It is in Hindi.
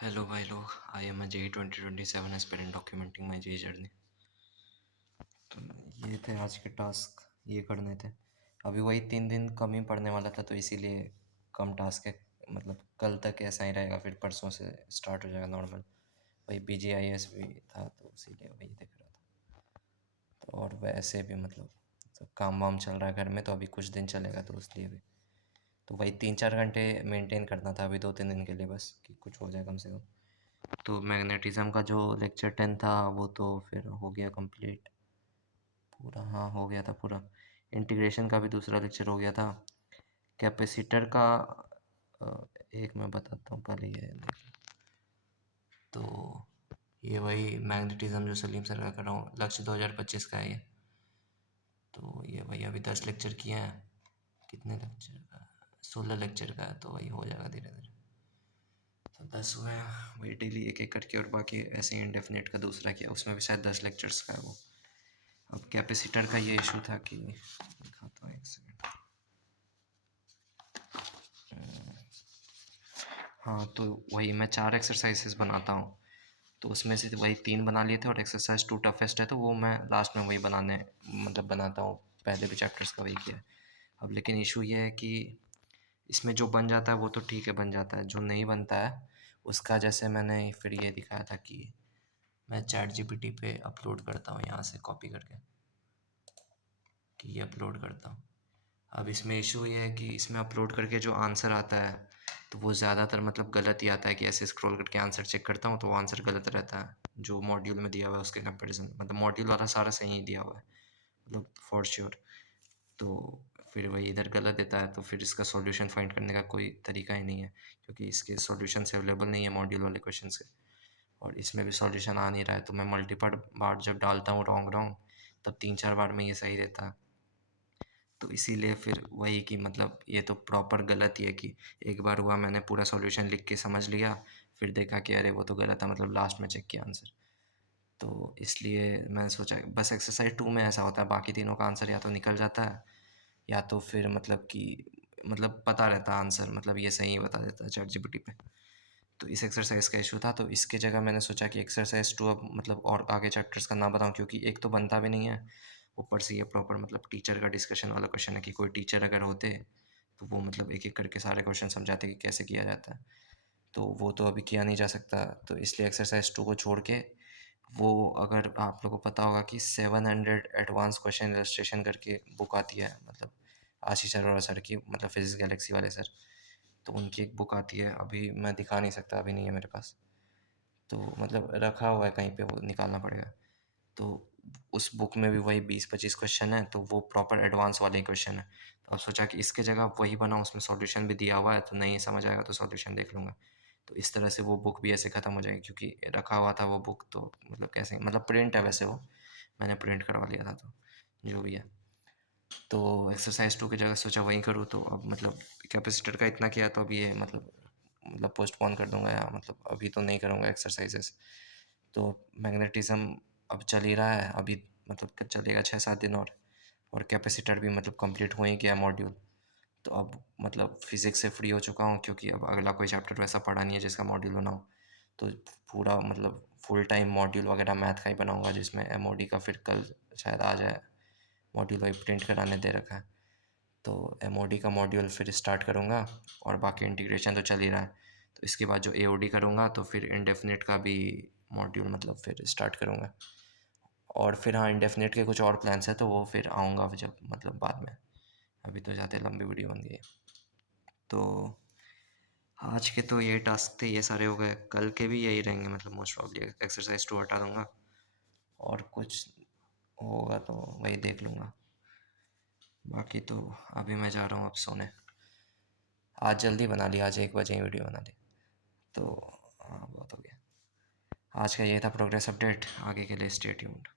हेलो भाई लोग, I am JEE 2027 aspirant documenting my JEE journey. तो ये थे आज के टास्क, ये करने थे। अभी वही 3 दिन कम ही पढ़ने वाला था तो इसीलिए कम टास्क है। मतलब कल तक ऐसा ही रहेगा, फिर परसों से स्टार्ट हो जाएगा नॉर्मल। वही BGIS भी था तो इसीलिए वही देख रहा था। तो और वैसे भी मतलब तो काम वाम चल रहा है घर में, तो अभी कुछ दिन चलेगा तो इसलिए भी। तो वही 3-4 घंटे मेंटेन करना था अभी 2-3 दिन के लिए, बस कि कुछ हो जाए कम से कम। तो मैग्नेटिज़्म का जो लेक्चर 10 था वो तो फिर हो गया कंप्लीट पूरा। हाँ, हो गया था पूरा। इंटीग्रेशन का भी दूसरा लेक्चर हो गया था। कैपेसिटर का एक मैं बताता हूँ, पहले ये देख लो। तो ये वही मैग्नेटिज़्म जो सलीम सर का कर रहा हूँ, लक्ष्य 2025 का है ये। तो ये वही अभी 10 लेक्चर किए हैं। कितने लेक्चर का? 16 लेक्चर का है, तो वही हो जाएगा धीरे धीरे। तो 10 हुए हैं, वही डेली एक एक करके। और बाकी ऐसे ही इंडेफिनिट का दूसरा किया, उसमें भी शायद 10 लेक्चर्स का है वो। अब कैपेसिटर का ये इशू था कि दिखाता हूँ, एक सेकेंड। हाँ, तो वही मैं 4 एक्सरसाइजेस बनाता हूँ, तो उसमें से वही 3 बना लिए थे और एक्सरसाइज 2 टफेस्ट है, तो वो मैं लास्ट में वही बनाता हूँ। पहले भी चैप्टर्स का वही किया है। अब लेकिन इशू ये है कि इसमें जो बन जाता है वो तो ठीक है, बन जाता है। जो नहीं बनता है उसका, जैसे मैंने फिर ये दिखाया था कि मैं चैट जीपीटी पे अपलोड करता हूँ, यहाँ से कॉपी करके कि ये अपलोड करता हूँ। अब इसमें इशू ये है कि इसमें अपलोड करके जो आंसर आता है तो वो ज़्यादातर मतलब गलत ही आता है। कि ऐसे स्क्रॉल करके आंसर चेक करता हूँ तो वो आंसर गलत रहता है जो मॉड्यूल में दिया हुआ है उसके कंपैरिजन। मतलब मॉड्यूल वाला सारा सही ही दिया हुआ है, मतलब फॉर श्योर। तो फिर वही इधर गलत देता है, तो फिर इसका सॉल्यूशन फाइंड करने का कोई तरीका ही नहीं है, क्योंकि इसके सॉल्यूशंस अवेलेबल नहीं है मॉड्यूल वाले क्वेश्चन के। और इसमें भी सॉल्यूशन आ नहीं रहा है, तो मैं मल्टीपल बार जब डालता हूँ रॉन्ग रॉन्ग, तब 3-4 बार में ये सही रहता है। तो इसीलिए फिर वही कि मतलब ये तो प्रॉपर गलत ही है कि एक बार हुआ मैंने पूरा सॉल्यूशन लिख के समझ लिया, फिर देखा कि अरे वो तो गलत था, मतलब लास्ट में चेक किया आंसर। तो इसलिए मैंने सोचा बस एक्सरसाइज 2 में ऐसा होता है, बाकी तीनों का आंसर या तो निकल जाता है या तो फिर मतलब कि मतलब पता रहता है आंसर, मतलब ये सही बता देता है चैटजीपीटी पे। तो इस एक्सरसाइज का इशू था, तो इसके जगह मैंने सोचा कि एक्सरसाइज 2 अब मतलब और आगे चैप्टर्स का ना बताऊँ, क्योंकि एक तो बनता भी नहीं है, ऊपर से ये प्रॉपर मतलब टीचर का डिस्कशन वाला क्वेश्चन है कि कोई टीचर अगर होते तो वो मतलब एक एक करके सारे क्वेश्चन समझाते कि कैसे किया जाता है। तो वो तो अभी किया नहीं जा सकता, तो इसलिए एक्सरसाइज 2 को छोड़ के वो, अगर आप लोगों को पता होगा कि 700 एडवांस क्वेश्चन इलस्ट्रेशन करके बुक आती है, मतलब आशीष अरोड़ा सर की, मतलब फिजिक्स गैलेक्सी वाले सर। तो उनकी एक बुक आती है, अभी मैं दिखा नहीं सकता, अभी नहीं है मेरे पास। तो मतलब रखा हुआ है कहीं पे, वो निकालना पड़ेगा। तो उस बुक में भी वही 20-25 क्वेश्चन है, तो वो प्रॉपर एडवांस वाले ही क्वेश्चन है। तो अब सोचा कि इसके जगह वही बनाऊँ, उसमें सॉल्यूशन भी दिया हुआ है, तो नहीं समझ आएगा तो सॉल्यूशन देख लूँगा। तो इस तरह से वो बुक भी ऐसे ख़त्म हो जाएगी, क्योंकि रखा हुआ था वो बुक, तो मतलब कैसे, मतलब प्रिंट है वैसे वो, मैंने प्रिंट करवा लिया था, तो जो भी है। तो एक्सरसाइज 2 की जगह सोचा वही करूँ, तो अब मतलब कैपेसिटर का इतना किया, तो अब ये मतलब पोस्टपोन कर दूंगा, या मतलब अभी तो नहीं करूँगा एक्सरसाइजेस। तो मैग्नेटिज्म अब चल ही रहा है अभी, मतलब चलेगा 6-7 दिन और कैपेसिटर भी मतलब कंप्लीट हो ही गया मॉड्यूल। तो अब मतलब फिज़िक्स से फ्री हो चुका हूँ, क्योंकि अब अगला कोई चैप्टर वैसा पढ़ा नहीं है जिसका मॉड्यूल बनाऊँ। तो पूरा मतलब फुल टाइम मॉड्यूल वगैरह मैथ का ही बनाऊँगा, जिसमें एमओडी का फिर कल शायद आ जाए मॉड्यूल, वही प्रिंट कराने दे रखा है। तो एमओडी का मॉड्यूल फिर स्टार्ट करूँगा, और बाकी इंटीग्रेशन तो चल ही रहा है। तो इसके बाद जो एओडी करूँगा, तो फिर इंडेफिनिट का भी मॉड्यूल मतलब फिर स्टार्ट करूँगा। और फिर हाँ, इंडेफिनिट के कुछ और प्लान्स हैं, तो वो फिर आऊँगा जब मतलब बाद में। अभी तो ज़्यादा लंबी वीडियो बन गई है। तो आज के तो ये टास्क थे, ये सारे हो गए। कल के भी यही रहेंगे, मतलब मोस्ट प्रॉब्ली एक्सरसाइज 2 हटा दूँगा, और कुछ होगा तो वही देख लूँगा। बाकी तो अभी मैं जा रहा हूँ अब सोने। आज जल्दी बना लिया, आज 1 बजे ही वीडियो बना ली, तो हाँ बहुत हो गया। आज का ये था प्रोग्रेस अपडेट, आगे के लिए स्टे ट्यून्ड।